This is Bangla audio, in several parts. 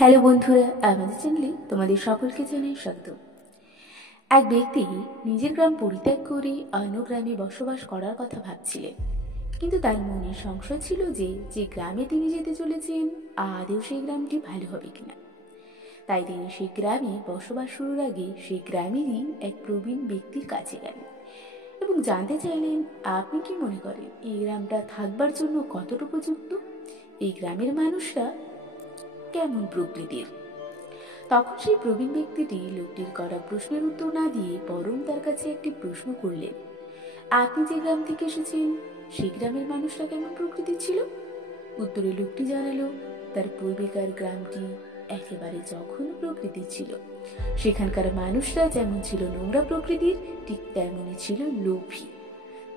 হ্যালো বন্ধুরা, আমাদের চ্যানেলে তোমাদের সকলকে জানাই স্বাগত। এক ব্যক্তি নিজের গ্রাম পরিত্যাগ করে অন্য গ্রামে বসবাস করার কথা ভাবছিলেন, কিন্তু তার মনে সংশয় ছিল যে যে গ্রামে তিনি যেতে চলেছেন আদৌ সেই গ্রামটি ভালো হবে কিনা। তাই তিনি সেই গ্রামে বসবাস শুরুর আগে সেই গ্রামেরই এক প্রবীণ ব্যক্তির কাছে গেলেন এবং জানতে চাইলেন, আপনি কি মনে করেন এই গ্রামটা থাকবার জন্য কতটা উপযুক্ত? এই গ্রামের মানুষরা কেমন প্রকৃতির? তখন সেই প্রবীণ ব্যক্তিটি লোকটির করা প্রশ্নের উত্তর না দিয়ে বরং তার কাছে একটি প্রশ্ন করলেন, আপনি যে গ্রাম থেকে এসেছেন সেই গ্রামের মানুষরা কেমন প্রকৃতির ছিল? উত্তরে লোকটি জানালো, তার পূর্বেকার গ্রামটি একেবারে জঘন্য প্রকৃতির ছিল। সেখানকার মানুষরা যেমন ছিল নোংরা প্রকৃতির, ঠিক তেমনই ছিল লোভী।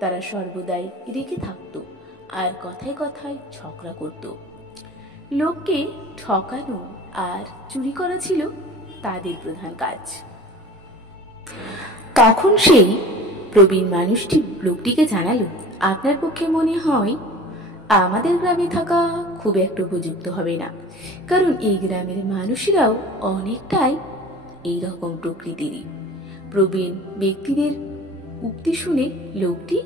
তারা সর্বদাই রেগে থাকতো আর কথায় কথায় ঝগড়া করত। লোককে ঠকানো আর চুরি করা ছিল তাদের প্রধান কাজ। তখন সেই প্রবীণ মানুষটি লোকটিকে জানালো, আপনার পক্ষে মনে হয় আমাদের গ্রামে থাকা খুব একটা উপযুক্ত হবে না, কারণ এই গ্রামের মানুষেরাও অনেকটাই এইরকম প্রকৃতিরই। প্রবীণ ব্যক্তিদের উক্তি শুনে লোকটি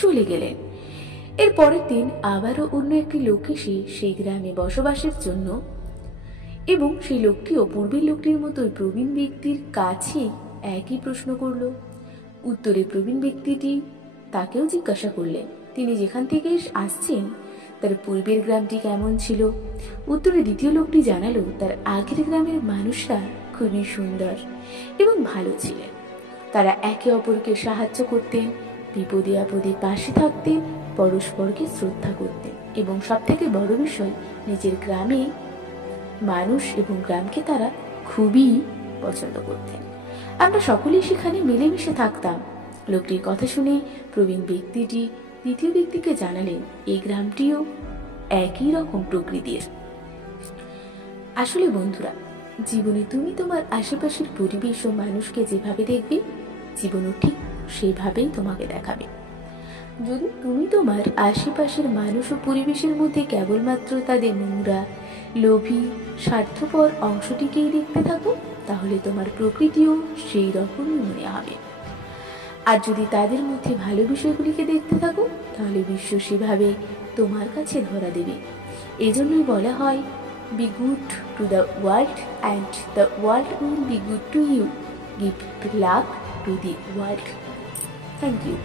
চলে গেলেন। এর পরের দিন আবারও অন্য একটি লোক এসে সেই গ্রামে বসবাসের জন্য এবং সেই লোকটিও পূর্বের লোকটির মতোই প্রবীণ ব্যক্তির কাছে একই প্রশ্ন করল। উত্তরে প্রবীণ ব্যক্তিটি তাকেও জিজ্ঞাসা করলেন তিনি যেখান থেকে আসছেন তার পূর্বের গ্রামটি কেমন ছিল। উত্তরে দ্বিতীয় লোকটি জানালো, তার আগের গ্রামের মানুষরা খুবই সুন্দর এবং ভালো ছিলেন। তারা একে অপরকে সাহায্য করতেন, বিপদে আপদে পাশে থাকতেন, পরস্পরকে শ্রদ্ধা করতেন এবং সবথেকে বড় বিষয়, নিজের গ্রামে মানুষ এবং গ্রামকে তারা খুবই পছন্দ করতেন। আমরা সকলেই সেখানে মিলেমিশে থাকতাম। লোকটির কথা শুনে প্রবীণ ব্যক্তিটি দ্বিতীয় ব্যক্তিকে জানালেন, এই গ্রামটিও একই রকম প্রকৃতির। আসলে বন্ধুরা, জীবনে তুমি তোমার আশেপাশের পরিবেশ ও মানুষকে যেভাবে দেখবে, জীবনও ঠিক সেইভাবেই তোমাকে দেখাবে। যদি তুমি তোমার আশেপাশের মানুষ ও পরিবেশের মধ্যে কেবলমাত্র তাদের নোংরা, লোভী, স্বার্থপর অংশটিকেই দেখতে থাকো, তাহলে তোমার প্রকৃতিও সেই রকমই মনে হবে। আর যদি তাদের মধ্যে ভালো বিষয়গুলিকে দেখতে থাকো, তাহলে বিশ্ব সেভাবে তোমার কাছে ধরা দেবে। এজন্যই বলা হয়, be good to the world and the world will be good to you. Give love to the world. Thank you.